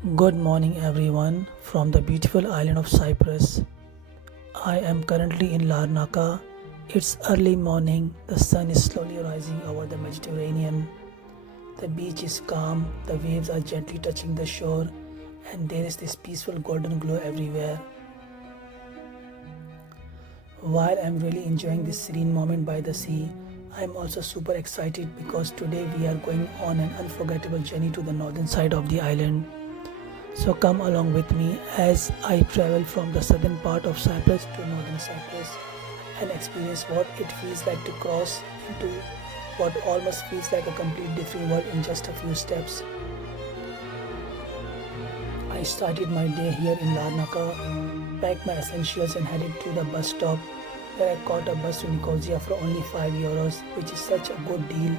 Good morning, everyone, from the beautiful island of Cyprus. I am currently in Larnaca. It's early morning, the sun is slowly rising over the Mediterranean. The beach is calm, the waves are gently touching the shore, and there is this peaceful golden glow everywhere. While I'm really enjoying this serene moment by the sea, I'm also super excited because today we are going on an unforgettable journey to the northern side of the island. So come along with me as I travel from the southern part of Cyprus to northern Cyprus and experience what it feels like to cross into what almost feels like a complete different world in just a few steps. I started my day here in Larnaca, packed my essentials and headed to the bus stop where I caught a bus to Nicosia for only €5, which is such a good deal.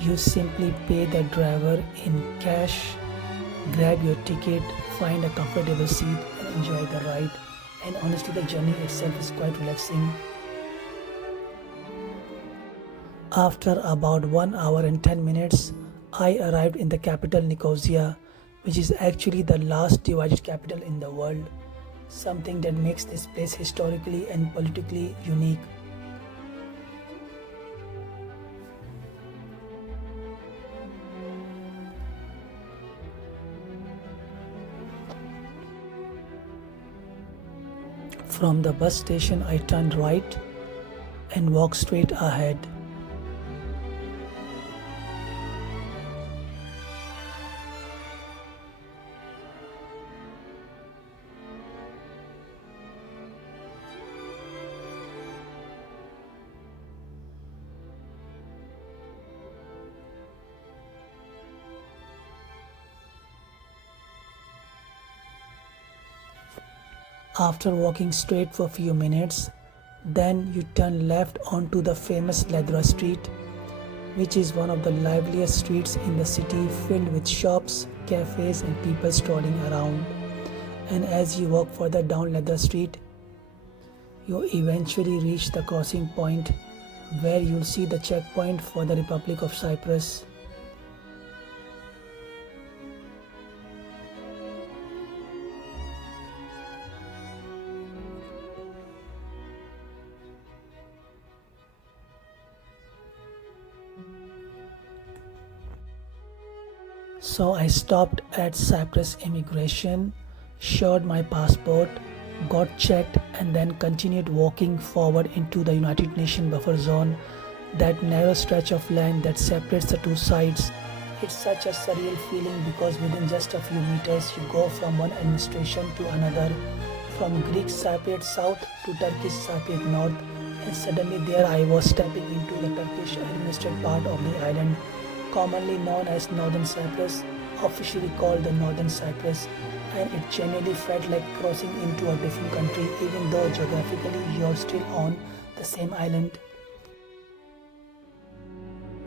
You simply pay the driver in cash, grab your ticket, find a comfortable seat and enjoy the ride. And honestly, the journey itself is quite relaxing. After about 1 hour and 10 minutes, I arrived in the capital Nicosia, which is actually the last divided capital in the world, something that makes this place historically and politically unique. From the bus station, I turned right and walked straight ahead. After walking straight for a few minutes, then you turn left onto the famous Ledra Street, which is one of the liveliest streets in the city, filled with shops, cafes and people strolling around. And as you walk further down Ledra Street, you eventually reach the crossing point where you'll see the checkpoint for the Republic of Cyprus. So I stopped at Cyprus immigration, showed my passport, got checked and then continued walking forward into the United Nations buffer zone, that narrow stretch of land that separates the two sides. It's such a surreal feeling because within just a few meters you go from one administration to another, from Greek Cypriot south to Turkish Cypriot north, and suddenly there I was stepping into the Turkish-administered part of the island, commonly known as Northern Cyprus, officially called the Northern Cyprus, and it genuinely felt like crossing into a different country even though geographically you're still on the same island.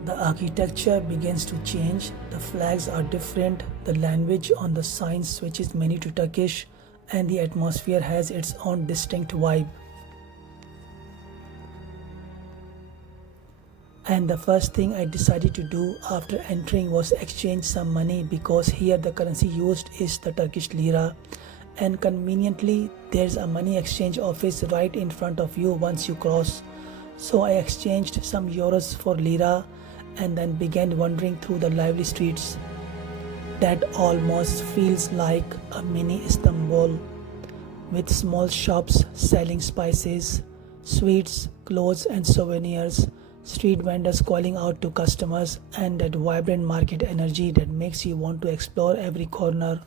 The architecture begins to change, the flags are different, the language on the signs switches mainly to Turkish, and the atmosphere has its own distinct vibe. And the first thing I decided to do after entering was exchange some money because here the currency used is the Turkish lira, and conveniently there's a money exchange office right in front of you once you cross. So I exchanged some euros for lira and then began wandering through the lively streets that almost feels like a mini Istanbul, with small shops selling spices, sweets, clothes and souvenirs, street vendors calling out to customers, and that vibrant market energy that makes you want to explore every corner.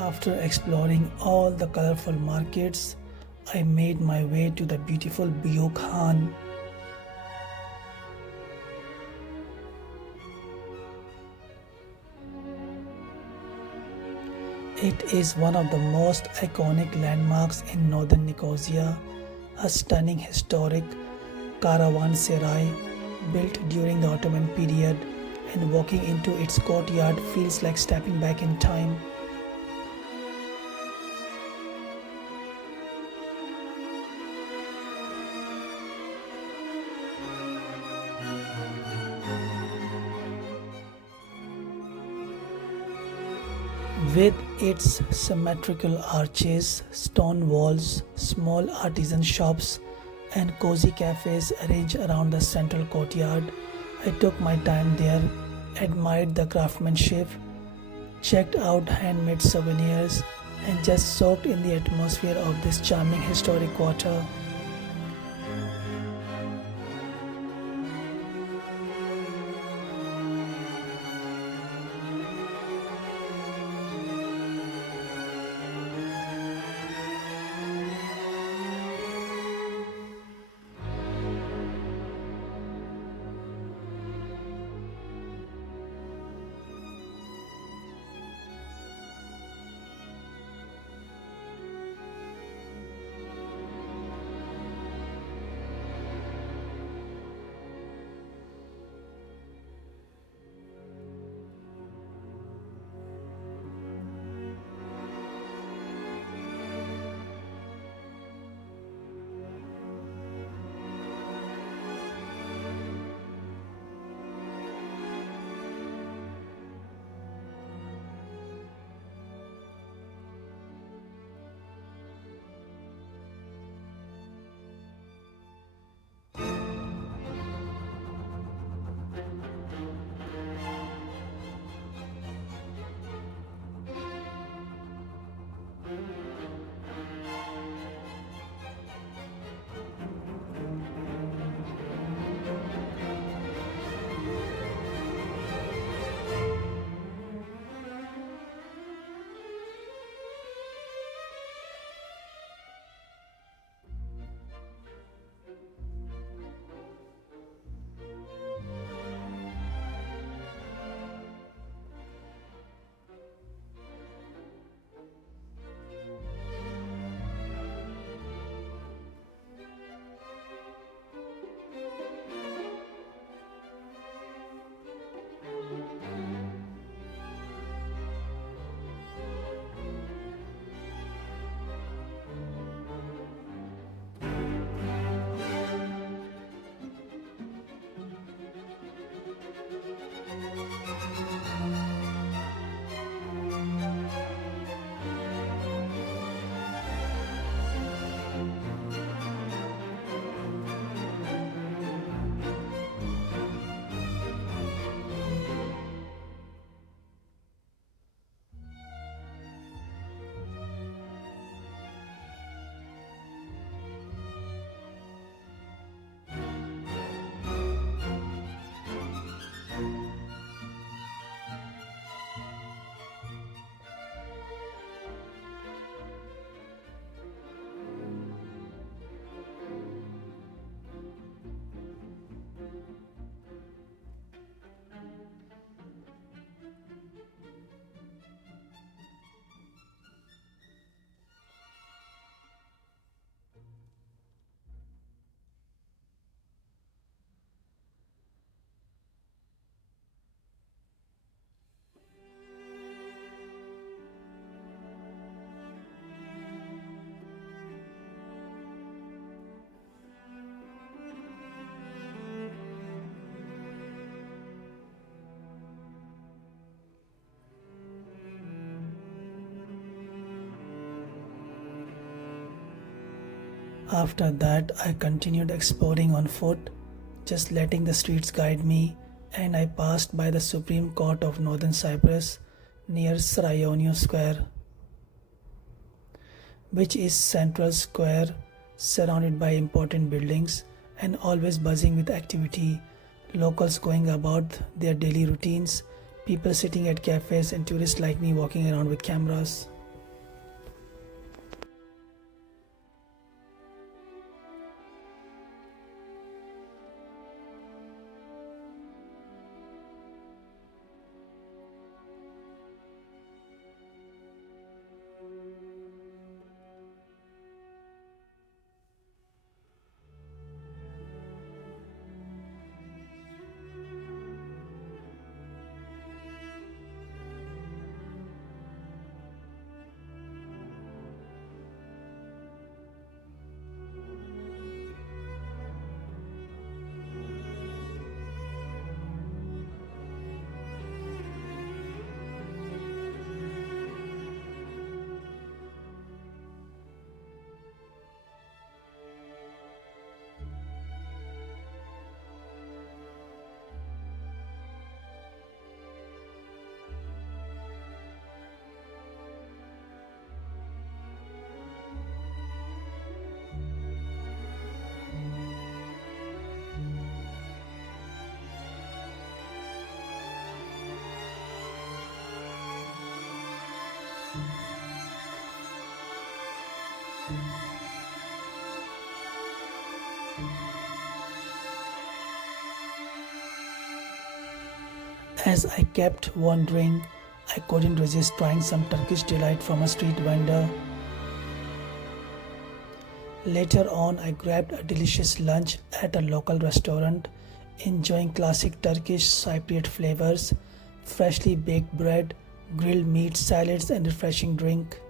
After exploring all the colorful markets, I made my way to the beautiful Büyük Han. It is one of the most iconic landmarks in northern Nicosia, a stunning historic caravanserai built during the Ottoman period, and walking into its courtyard feels like stepping back in time. With its symmetrical arches, stone walls, small artisan shops, and cozy cafes arranged around the central courtyard, I took my time there, admired the craftsmanship, checked out handmade souvenirs, and just soaked in the atmosphere of this charming historic quarter. After that, I continued exploring on foot, just letting the streets guide me, and I passed by the Supreme Court of Northern Cyprus near Sarayonia Square, which is central square surrounded by important buildings and always buzzing with activity, locals going about their daily routines, people sitting at cafes, and tourists like me walking around with cameras. As I kept wandering, I couldn't resist trying some Turkish delight from a street vendor. Later on, I grabbed a delicious lunch at a local restaurant, enjoying classic Turkish Cypriot flavors, freshly baked bread, grilled meat, salads, and refreshing drink.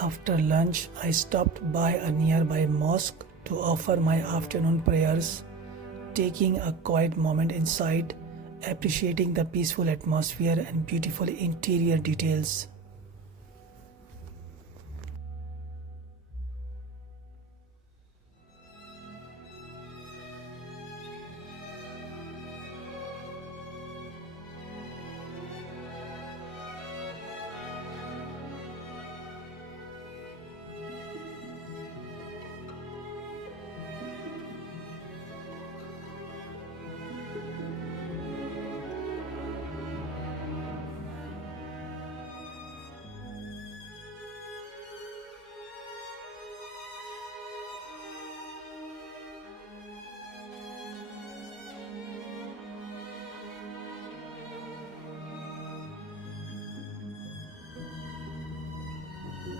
After lunch, I stopped by a nearby mosque to offer my afternoon prayers, taking a quiet moment inside, appreciating the peaceful atmosphere and beautiful interior details.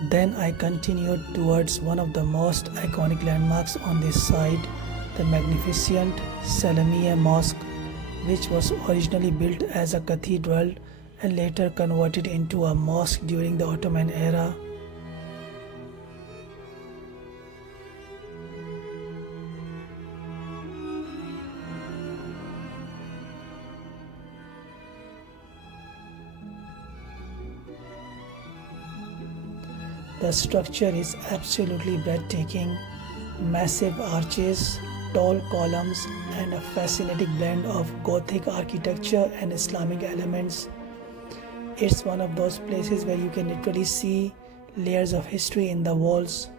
Then I continued towards one of the most iconic landmarks on this side, the magnificent Selimiye Mosque, which was originally built as a cathedral and later converted into a mosque during the Ottoman era. The structure is absolutely breathtaking. Massive arches, tall columns, and a fascinating blend of Gothic architecture and Islamic elements. It's one of those places where you can literally see layers of history in the walls.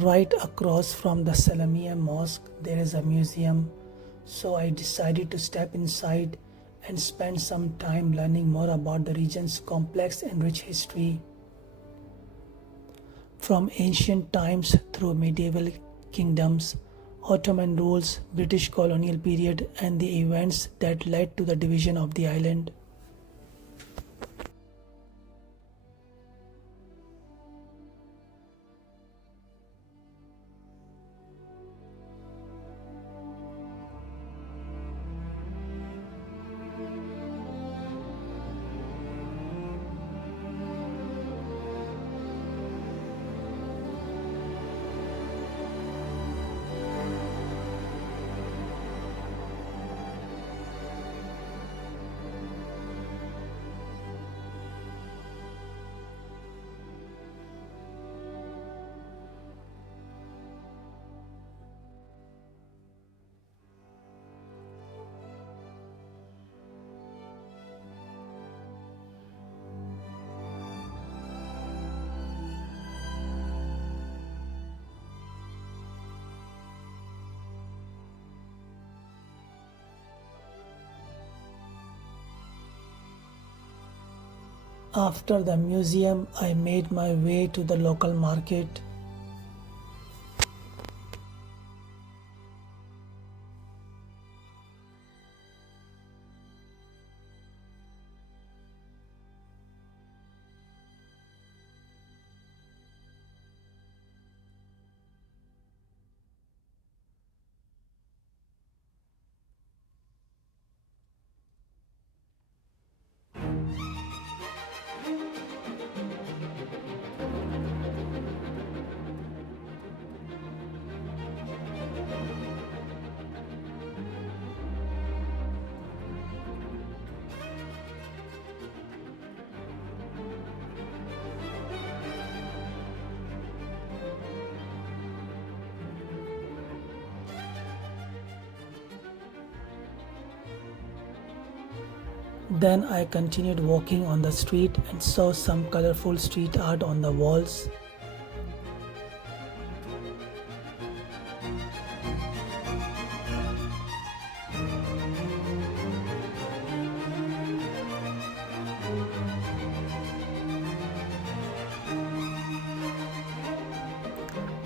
Right across from the Selimiye Mosque, there is a museum, so I decided to step inside and spend some time learning more about the region's complex and rich history. From ancient times through medieval kingdoms, Ottoman rules, British colonial period, and the events that led to the division of the island. After the museum, I made my way to the local market. Then I continued walking on the street and saw some colorful street art on the walls.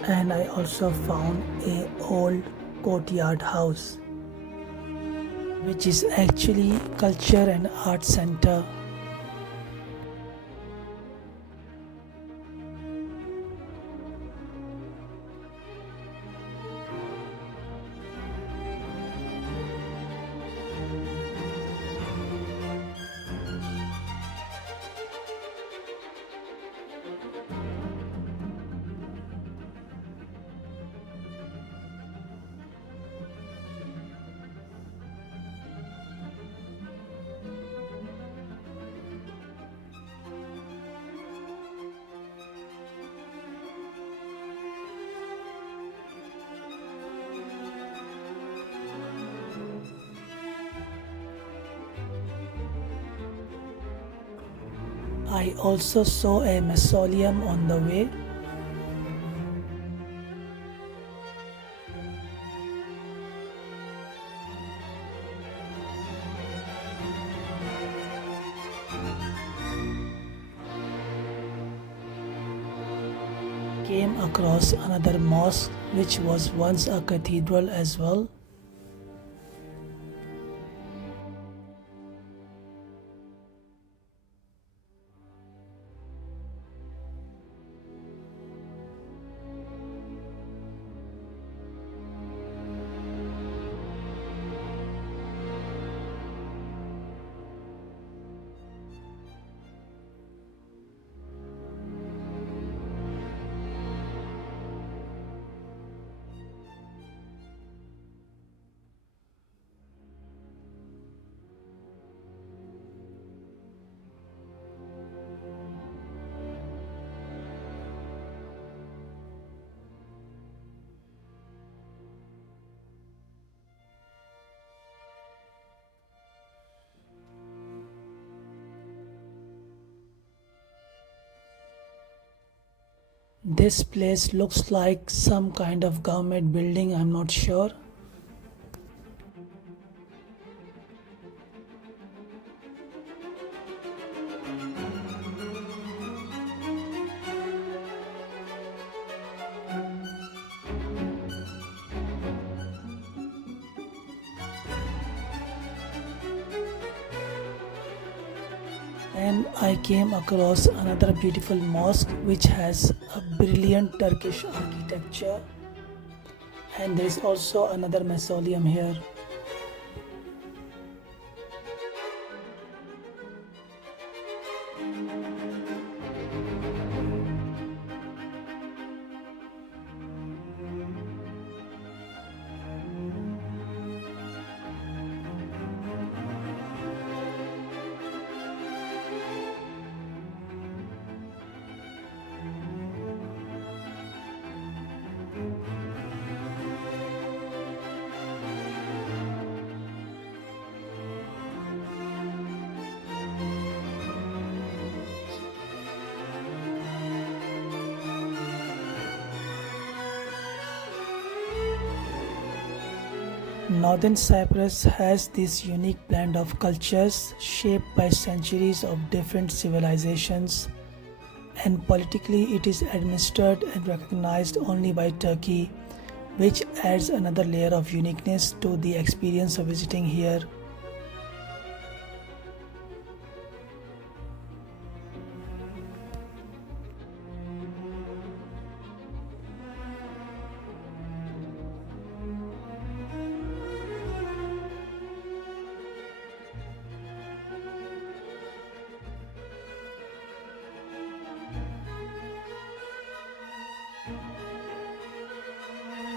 And I also found a old courtyard house, which is actually culture and art center. I also saw a mausoleum on the way. Came across another mosque which was once a cathedral as well. This place looks like some kind of government building, I'm not sure. And I came across another beautiful mosque which has a brilliant Turkish architecture, and there is also another mausoleum here. Northern Cyprus has this unique blend of cultures shaped by centuries of different civilizations, and politically it is administered and recognized only by Turkey, which adds another layer of uniqueness to the experience of visiting here.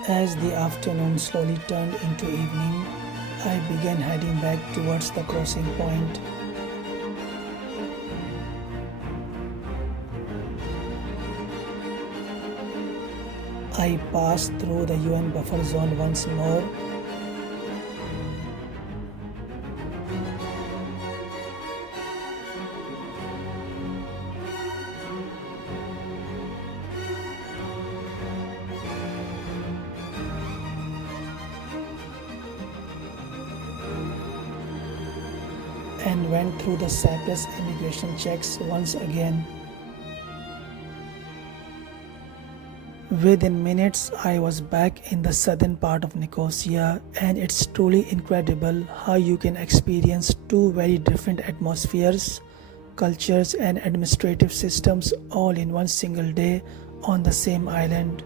As the afternoon slowly turned into evening, I began heading back towards the crossing point. I passed through the UN buffer zone once more. And went through the Cyprus immigration checks once again. Within minutes, I was back in the southern part of Nicosia, and it's truly incredible how you can experience two very different atmospheres, cultures, and administrative systems all in one single day on the same island.